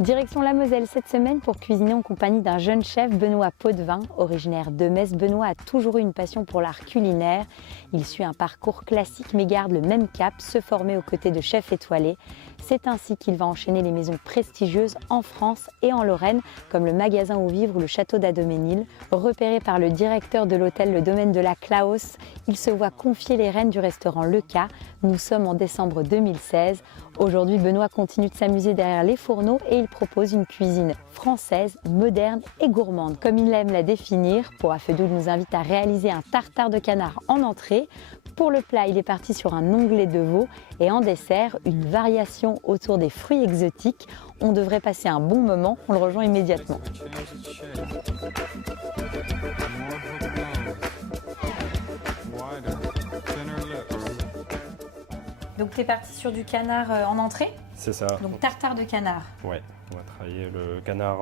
Direction la Moselle cette semaine pour cuisiner en compagnie d'un jeune chef, Benoît Potvin. Originaire de Metz, Benoît a toujours eu une passion pour l'art culinaire. Il suit un parcours classique mais garde le même cap, se former aux côtés de chefs étoilés. C'est ainsi qu'il va enchaîner les maisons prestigieuses en France et en Lorraine, comme le Magasin aux Vivres ou le Château d'Adomesnil. Repéré par le directeur de l'hôtel Le Domaine de la Claos, il se voit confier les rênes du restaurant Le Ca. Nous sommes en décembre 2016. Aujourd'hui, Benoît continue de s'amuser derrière les fourneaux et il propose une cuisine française, moderne et gourmande, comme il aime la définir. Pour Afedoul nous invite à réaliser un tartare de canard en entrée. Pour le plat, il est parti sur un onglet de veau et en dessert, une variation autour des fruits exotiques. On devrait passer un bon moment, on le rejoint immédiatement. Donc tu es parti sur du canard en entrée? C'est ça. Donc tartare de canard. Ouais, on va travailler le canard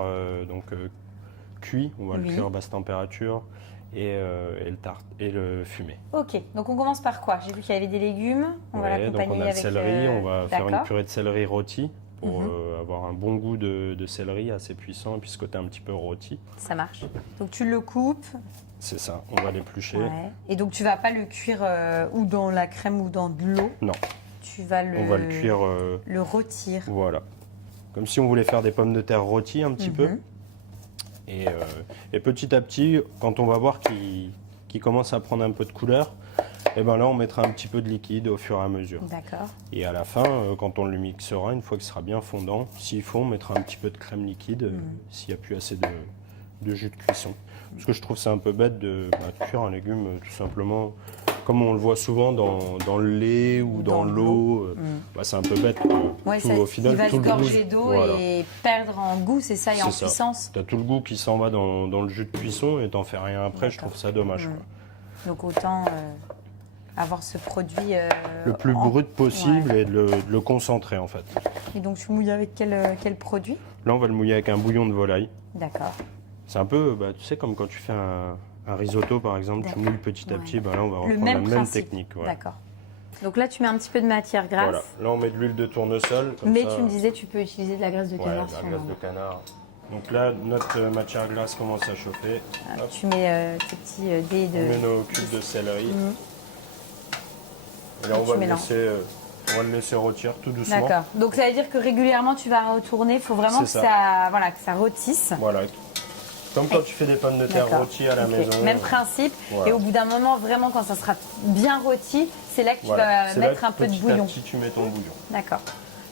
cuit, on va le cuire à basse température et le fumer. Ok, donc on commence par quoi? J'ai vu qu'il y avait des légumes, on va l'accompagner donc on a avec... le céleri, on va faire une purée de céleri rôti pour Mhm. avoir un bon goût de céleri assez puissant et puis ce côté un petit peu rôti. Ça marche. Donc tu le coupes. C'est ça, on va l'éplucher. Ouais. Et donc tu vas pas le cuire ou dans la crème ou dans de l'eau. Non. Tu vas le... On va le cuire... le rôtir. Voilà. Comme si on voulait faire des pommes de terre rôties un petit peu. Et petit à petit, quand on va voir qu'il commence à prendre un peu de couleur, et ben là on mettra un petit peu de liquide au fur et à mesure. D'accord. Et à la fin, quand on le mixera, une fois qu'il sera bien fondant, s'il faut, on mettra un petit peu de crème liquide s'il n'y a plus assez de jus de cuisson. Parce que je trouve c'est un peu bête de cuire un légume tout simplement comme on le voit souvent dans le lait ou dans l'eau. C'est un peu bête. Ouais, au final, il va tout se le gorger goût, d'eau voilà. et perdre en goût, c'est ça, et en puissance. Tu as tout le goût qui s'en va dans le jus de cuisson et t'en fais rien après, je trouve ça dommage. Quoi. Donc autant avoir ce produit... le plus brut possible et de le concentrer en fait. Et donc tu mouilles avec quel produit? Là on va le mouiller avec un bouillon de volaille. D'accord. C'est un peu, tu sais, comme quand tu fais un risotto par exemple, tu mouilles petit à petit, là on va reprendre la même technique. Ouais. D'accord. Donc là tu mets un petit peu de matière grasse. Voilà, là on met de l'huile de tournesol. Mais tu me disais tu peux utiliser de la graisse de canard. De la graisse de canard. Donc là notre matière grasse commence à chauffer. Tu mets tes petits dés de... On met nos cubes de céleri. Et là on va le laisser rôtir tout doucement. D'accord. Donc ça veut dire que régulièrement tu vas retourner, il faut vraiment que ça rôtisse. Voilà. Comme quand tu fais des pommes de terre rôties à la maison. Même principe. Voilà. Et au bout d'un moment, vraiment, quand ça sera bien rôti, c'est là que tu vas mettre un peu de bouillon. Petit à petit, tu mets ton bouillon. D'accord.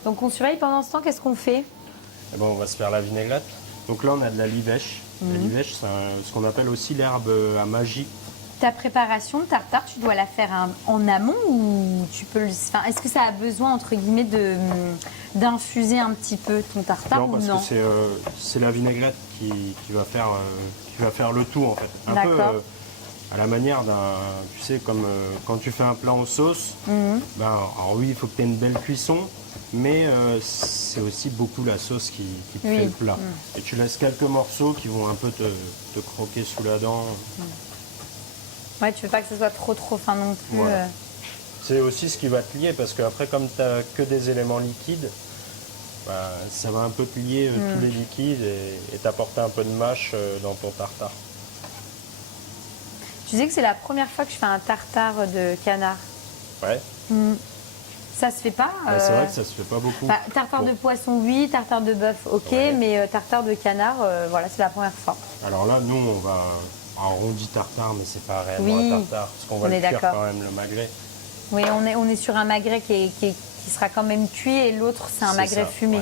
Donc on surveille pendant ce temps, qu'est-ce qu'on fait? On va se faire la vinaigrette. Donc là, on a de la livèche. La livèche, c'est ce qu'on appelle aussi l'herbe à magie. Ta préparation de tartare, tu dois la faire en amont ou tu peux est-ce que ça a besoin, entre guillemets, d'infuser un petit peu ton tartare ou non? Parce que c'est la vinaigrette qui va faire le tout, en fait. Un peu à la manière tu sais, comme quand tu fais un plat en sauce, alors oui, il faut que tu aies une belle cuisson, mais c'est aussi beaucoup la sauce qui te fait le plat. Et tu laisses quelques morceaux qui vont un peu te croquer sous la dent. Ouais, tu veux pas que ce soit trop fin non plus. Voilà. C'est aussi ce qui va te lier, parce qu'après, comme tu n'as que des éléments liquides, ça va un peu plier tous les liquides et t'apporter un peu de mâche dans ton tartare. Tu sais que c'est la première fois que je fais un tartare de canard. Ouais. Ça se fait pas. C'est vrai que ça se fait pas beaucoup. Tartare de poisson, oui, tartare de bœuf, ok, mais tartare de canard, voilà, c'est la première fois. Alors là, nous, on dit tartare, mais c'est pas réellement un tartare, parce qu'on va le cuire quand même, le magret. Oui, on est sur un magret qui sera quand même cuit et l'autre, c'est un magret fumé.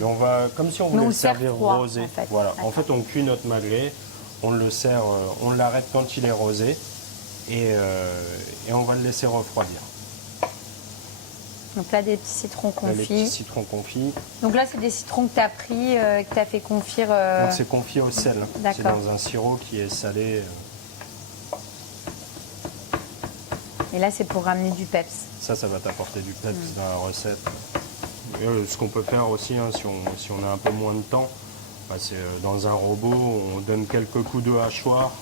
Et on va, comme si on voulait le servir rosé. En fait. Voilà. En fait, on cuit notre magret, on le sert, on l'arrête quand il est rosé et on va le laisser refroidir. Donc là, des petits citrons confits. Là, les petits citrons confits. Donc là, c'est des citrons que tu as pris, que tu as fait confire. Donc c'est confit au sel. C'est dans un sirop qui est salé. Et là, c'est pour ramener du peps. Ça va t'apporter du peps dans la recette. Et, ce qu'on peut faire aussi, si on a un peu moins de temps, c'est dans un robot, on donne quelques coups de hachoir.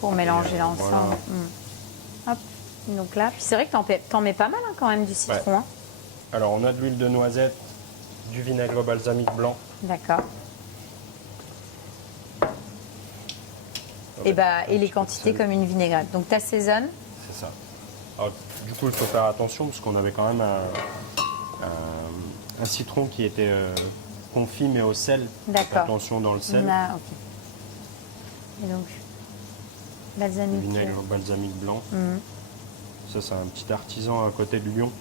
Pour mélanger l'ensemble. Hop. Donc là, puis c'est vrai que t'en mets pas mal quand même du citron. Alors on a de l'huile de noisette, du vinaigre balsamique blanc. D'accord. Et les quantités comme une vinaigrette. Donc tu assaisonnes. C'est ça. Alors, du coup, il faut faire attention parce qu'on avait quand même un citron qui était confit mais au sel. D'accord. Attention dans le sel. Ok. Et donc, balsamique. Vinaigre balsamique blanc. Ça, c'est un petit artisan à côté de Lyon.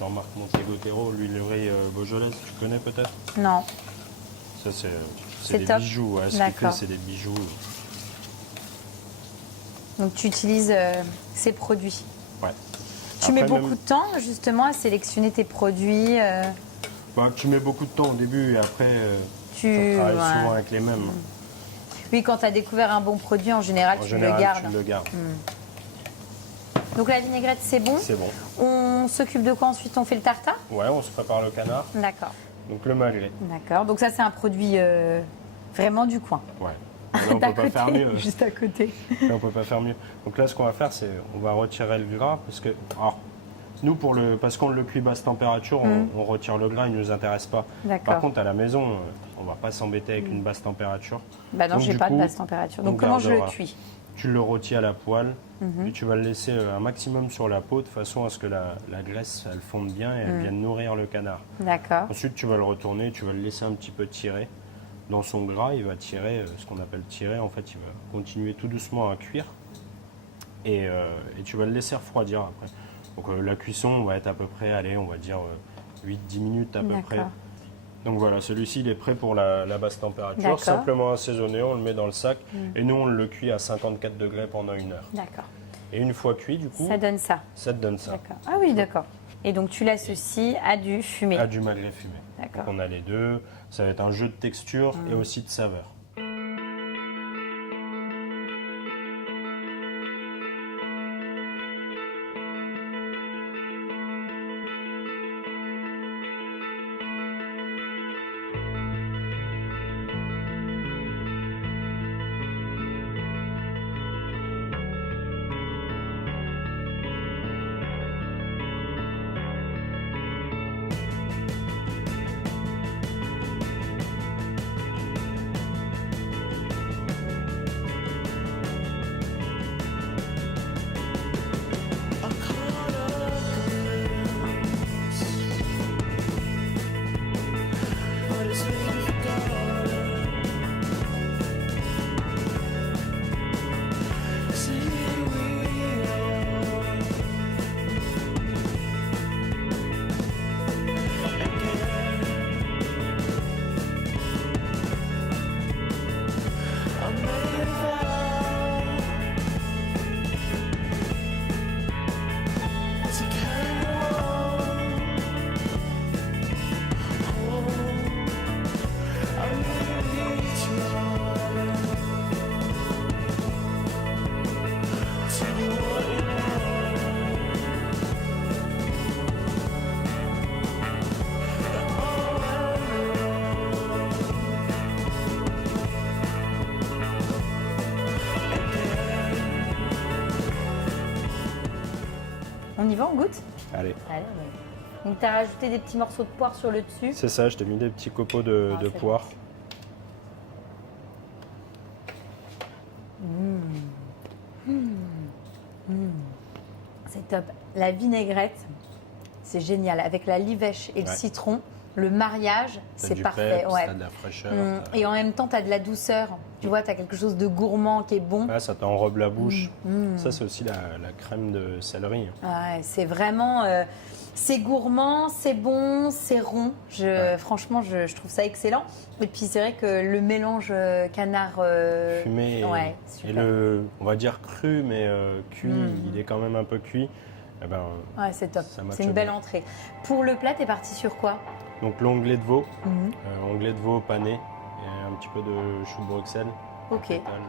Jean-Marc Montegotero, l'huilerie Beaujolaise. Tu connais peut-être? Non. Ça, c'est des top. bijoux. Ouais, ce qu'il fait, c'est des bijoux. Donc, tu utilises ces produits. Ouais. Tu mets beaucoup de temps, justement, à sélectionner tes produits Tu mets beaucoup de temps au début et après, tu travailles souvent avec les mêmes. Oui, quand tu as découvert un bon produit, en général, tu le gardes. Donc la vinaigrette, c'est bon. C'est bon. On s'occupe de quoi ensuite? On fait le tartare? Ouais, on se prépare le canard. D'accord. Donc le magret. D'accord. Donc ça, c'est un produit vraiment du coin. Ouais. Là, on peut pas faire mieux. Juste à côté. Là, on peut pas faire mieux. Donc là, ce qu'on va faire, c'est on va retirer le gras parce que nous, parce qu'on le cuit basse température, on retire le gras, il ne nous intéresse pas. Par contre, à la maison, on va pas s'embêter avec une basse température. Bah non, j'ai pas de basse température. Donc comment je le cuis? Tu le rôtis à la poêle et tu vas le laisser un maximum sur la peau de façon à ce que la graisse elle fonde bien et elle vienne nourrir le canard. D'accord. Ensuite, tu vas le retourner, tu vas le laisser un petit peu tirer. Dans son gras, il va tirer, ce qu'on appelle tirer, en fait, il va continuer tout doucement à cuire et tu vas le laisser refroidir après. Donc la cuisson, on va être à peu près, allez, on va dire 8-10 minutes à peu près. Donc voilà, celui-ci, il est prêt pour la basse température. Simplement assaisonné, on le met dans le sac et nous, on le cuit à 54 degrés pendant 1 heure. D'accord. Et une fois cuit, du coup... Ça donne ça. Ça te donne ça. D'accord. Ah oui, d'accord. Et donc tu l'associes à du fumé. À du magret fumé. D'accord. Donc on a les deux. Ça va être un jeu de texture et aussi de saveur. On y va, on goûte? Allez. Allez. Donc tu as rajouté des petits morceaux de poire sur le dessus. C'est ça, je t'ai mis des petits copeaux de poire. C'est top. La vinaigrette, c'est génial. Avec la livèche et le citron, le mariage, c'est parfait. T'as de la fraîcheur. Et en même temps, tu as de la douceur. Tu vois, tu as quelque chose de gourmand qui est bon. Ouais, ça t'enrobe la bouche. Ça, c'est aussi la crème de céleri. Ouais, c'est vraiment... c'est gourmand, c'est bon, c'est rond. Franchement, je trouve ça excellent. Et puis, c'est vrai que le mélange canard... fumé et le, on va dire cru, mais cuit, il est quand même un peu cuit. Eh ben, ouais, c'est top. C'est une belle entrée. Pour le plat, t'es parti sur quoi? Donc l'onglet de veau, onglet de veau pané et un petit peu de chou de Bruxelles. Ok. Total.